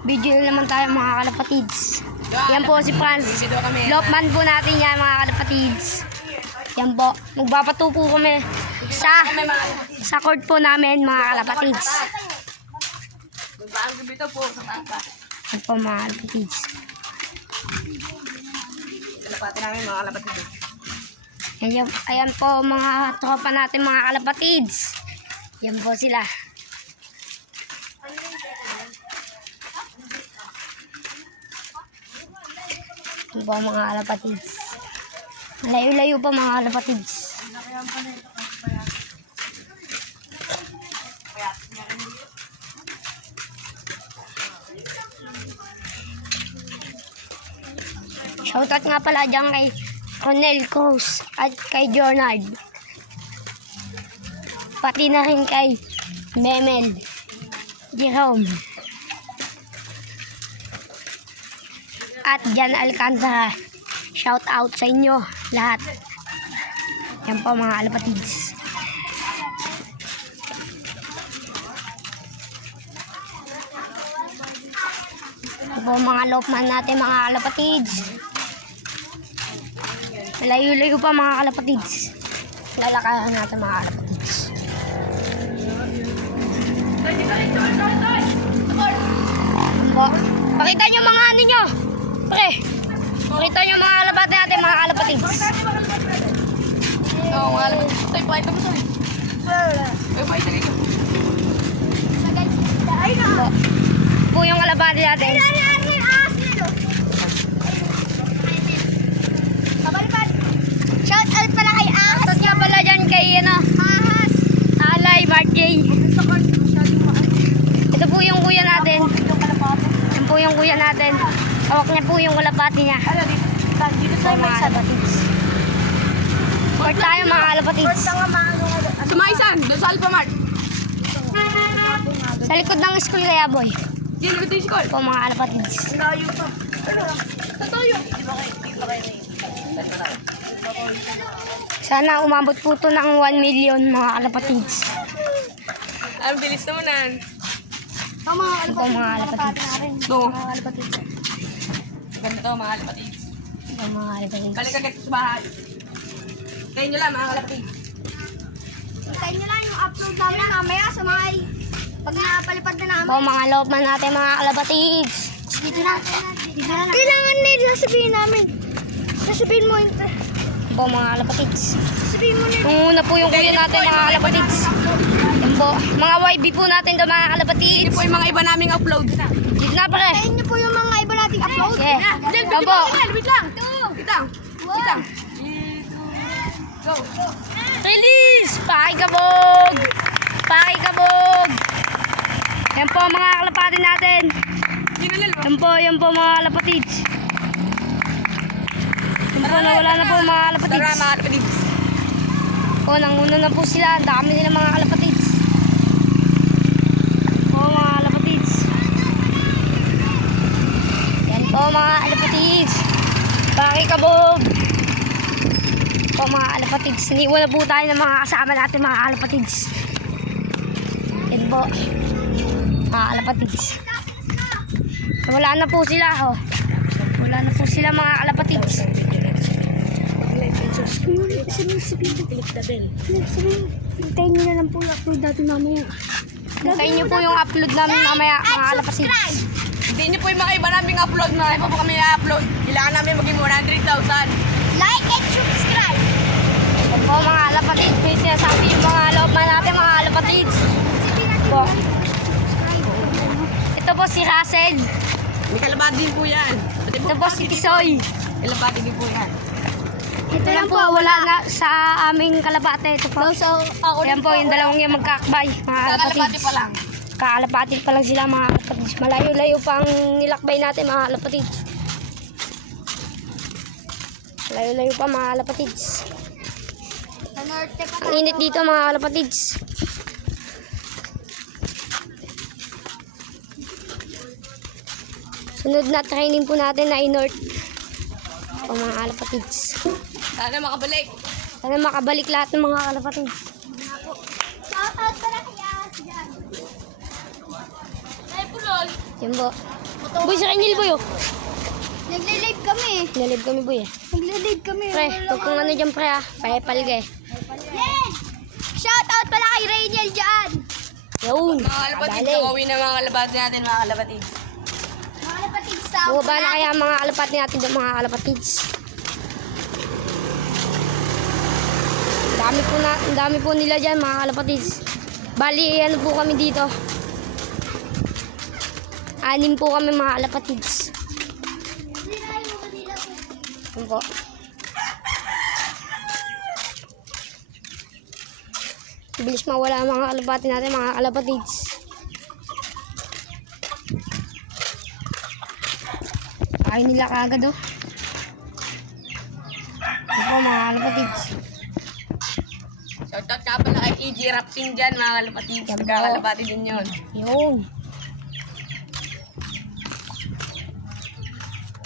Video na naman tayo mga kalapatids. Yan po si Franz. Lokman po natin yan mga kalapatids. Yan po. Magbapato po kami sa court po namin mga kalapatids. Yan po mga kalapatids. Kalapati namin mga kalapatids. Ayan po mga tropa natin mga kalapatids. Yan po sila. Yan po mga kalapatids. Malayo-layo pa mga kalapatids. Shoutout nga pala dyan kay Ronel Cruz at kay Jornard. Pati na rin kay Memel Jerome at Jan Alcantara. Shoutout sa inyo lahat. Yan po mga kalapatids. Yan po mga lokman natin mga kalapatids. Malayo-layo pa mga kalapatids. Lalakaran natin mga kalapatids. Po. Pakita nyo mga ano nyo. Pre. Pakita nyo mga kalapati natin mga kalapatids. Oo, mga kalapatids. Tayo, pakita mo tayo. Tayo, pakita dito. Po. Po yung kalapati natin. Shout out pala kay Ahas. Shout out pala dyan kay Ahas. Alay, Mark J. Ito po yung kuya natin. Yan po yung kuya natin. Hawak niya po yung kalapati niya. Dito tayo may kalapatids. Court tayo mga kalapatids. Sumaisan, doon sa Alphamart. Sa likod ng school kaya boy. Diyan, likod yung school. Po mga kalapatids. Layo pa. Tatayo. Sana umabot po ito ng 1 million mga kalapatids. Ang bilis naman. Ito po mga kalapatids. Ito. Ganda to mga kalapatids. Ito mga kalapatids. Kalikagad sa bahay. Kayo nyo lang mga kalapatids. Hintayin nyo lang yung upload namin mamaya sa mga pag napalipad na namin. Po mga lokman natin mga kalapatids. Dito na. Kailangan na sasabihin namin. Sasabihin mo yung... Po mga kalapatids. Sasabihin mo na. Una po yung kuya natin mga kalapatids. Yan po. Mga YB po natin ito mga Ito kalapatids. po yung mga iba naming upload. Dito na pare. Hintayin nyo po yung mga iba nating upload. Okay. Yan po. Wait lang. Wait lang. Wait lang. Go. Release! Pakikabog! Pakikabog! Yan po mga kalapati natin. Yan po mga kalapatids. Yan po nawala na po mga Tara kalapatids. mga kalapatids. O nanguna na po sila. Ang dami nila mga kalapatids. O mga kalapatids. Yan po mga kalapatids. Pakikabog! Po mga kalapatids. Iniwan na po tayo ng mga kasama natin mga kalapatids. Yan po. Mga kalapatids. Wala na po sila. Oh. Wala na po sila mga kalapatids. Hintayin nyo na lang po yung upload natin mamaya. Hintayin nyo po yung upload namin mamaya mga kalapatids. Hindi nyo po yung mga iba naming upload na iba po kami na-upload. Kailangan namin maging 100,000. Like and subscribe. Yan po mga kalapatids. May sinasabi yung mga lokman natin mga kalapatids. Po. Ito po si Russell. May kalabati din po yan. Ito po si Tisoy. Kalabati din po yan. Ito lang po, wala na sa aming kalapate. Ito po. Yan po, yung dalawang yung magkakbay, mga Kalabati kalapatids. pa lang. Kakalapati pa lang sila, mga kalapatids. Malayo-layo pa ang nilakbay natin, mga kalapatids. Malayo-layo pa, mga kalapatids. Sa norte pa. Ang init dito, mga kalapatids. Sunod na training po natin na i-north. O mga kalapatids. Sana makabalik. Sana makabalik lahat ng mga kalapatids. Shoutout pala kay Ahas dyan. Ay, pulol. Yan po. Boy, sa kanyil boy oh. Nagle-live kami. Nalib kami boy eh. Nagle-live kami. Pre, huwag kang ano dyan pre ah. Pahepal ka eh. Yes! Shout out pala kay Rainiel dyan. Yun. Mga kalapatid, Dali. nakauwi na mga kalapatid natin mga kalapatid. Mga kapatid sa Bumaba na kaya ang mga kalapati natin doon mga kalapatids. Ang dami po nila dyan mga kalapatids. Bali, ano po kami dito. 6 po kami mga kalapatids. Ano po? Bilis mawala ang mga kalapati natin mga kalapatids. Ayaw nila kagad oh. Ano po mga kalapatids. Shoutout ka pala kay EG Rapsing dyan mga kalapatid. Nagkakalapatid din yun. Yun.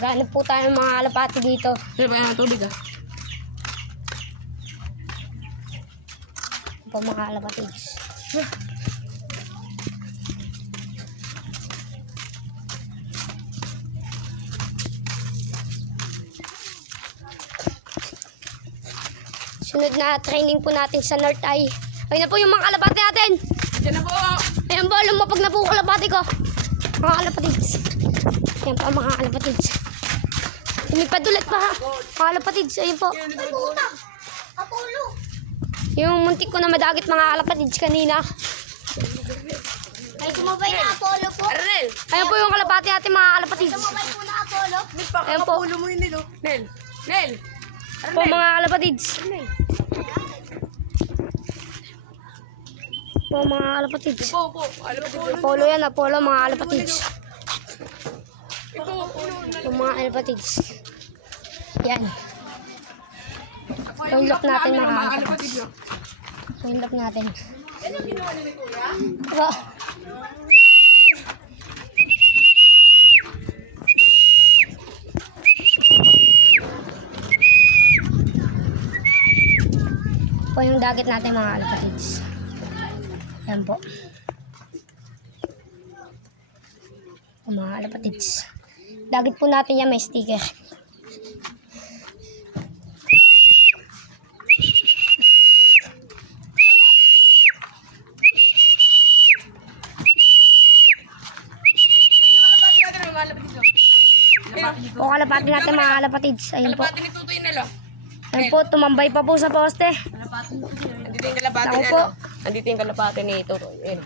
Gaano po tayo ng mga kalapati dito. Sino ba yung tubig ah? Ano po mga kalapatids. Sunod na training po natin sa North ay. Ayun na po yung mga kalapati natin. Diyan na po! Ayan po, lumapag na po yung kalapati ko. Mga kalapatids. Ayan po mga kalapatids. Lumipad ulit pa ha. Mga kalapatids, ayun po. Apollo. Yung muntik ko na madagit mga kalapatids kanina. Ay, sumabay na Apollo po. Arnel! Ayan po yung kalapati natin mga kalapatids. Sumabay po na Apollo. Ayan po. Ulo mo yun nilo. Nel! Nel! Po mga kalapatids. Po mga kalapatids. Po. Alam mo po. Apollo yan, Apollo mga kalapatids. Ito. Po mga kalapatids. Yan. Point lock natin mga kalapatids. Point lock natin. Yan yung ginawa niya ni Kuya? Po. Po yung dagat natin mga kalapatids. Yan po. Po mga kalapatids. Dagat po natin yan may sticker. Po kalapati natin mga kalapatids. Ayun po. Kalapati ni Tutoy Nel oh. Ayun po, tumambay pa po sa poste. Andito yung kalapati Ako ni po. ano. Andito yung kalapati ni Tutoy. Ayun.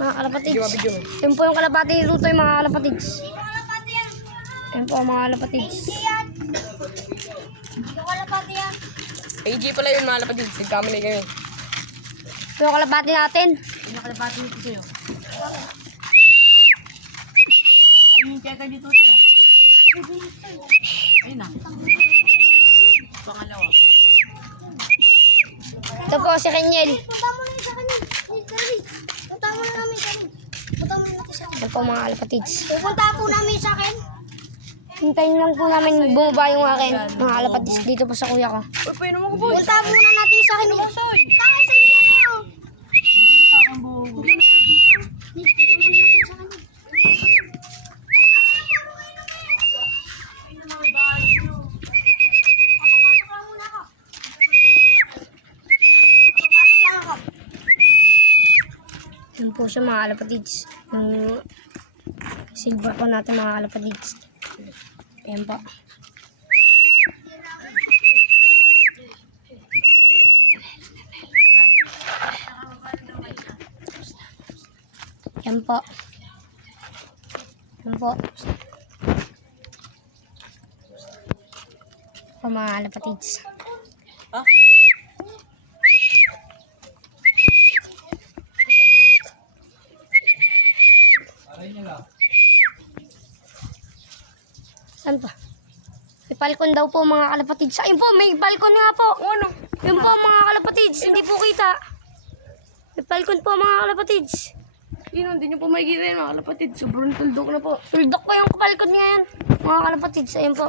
Mga kalapatids. Video mo. Yun po yung kalapati ni Tutoy mga kalapatids. Yun po mga kalapatids. Yan. Yung kalapati yan. AG pala yun mga kalapatid. Sigkamali kayo. Ito yung kalapati natin. Yung kalapati ni Tutoy oh. Ayun yung teka ni Tutoy oh. Ayun na. Pangalawa. Ito po si Kenyel. Punta mo na sa kanin. Punta mo na namin sa kanin. Punta mo na natin sa kanin. Ito po mga kalapatids. Pupunta po namin sa akin. Hintayin lang po namin bumaba yung akin. Mga kalapatids dito po sa kuya ko. Uy, pwede mo ko po. Punta muna natin sa kanin. Taka sa inyo na yun. Yan po siya mga kalapatids. Yung silver po natin mga kalapatids. Ayan po. Yan po. Yan po. Po mga kalapatids. Ha? Saan pa? May balkon daw po mga kalapatids. Ayun po, may balkon nga po. Ano? Yun po mga kalapatids, hindi po kita. May balkon po mga kalapatids. Yun, hindi nyo po makikita yun mga kalapatid. Sobrang tuldok na po. Tuldok po yung balkon ngayon. Mga kalapatids, ayun po.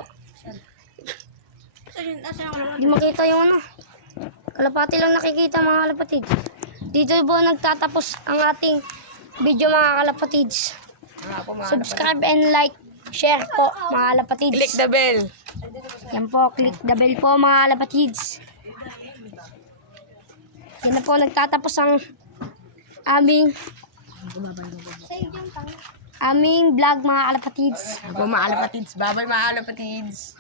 Hindi makita yung ano. Kalapati lang nakikita mga kalapatids. Dito po nagtatapos ang ating video mga kalapatids. Subscribe and like, share po mga alapatids. Click the bell. Yan po, click the bell po mga alapatids. Yan na po, nagtatapos ang aming vlog mga alapatids. Mga alapatids. Bye-bye mga alapatids.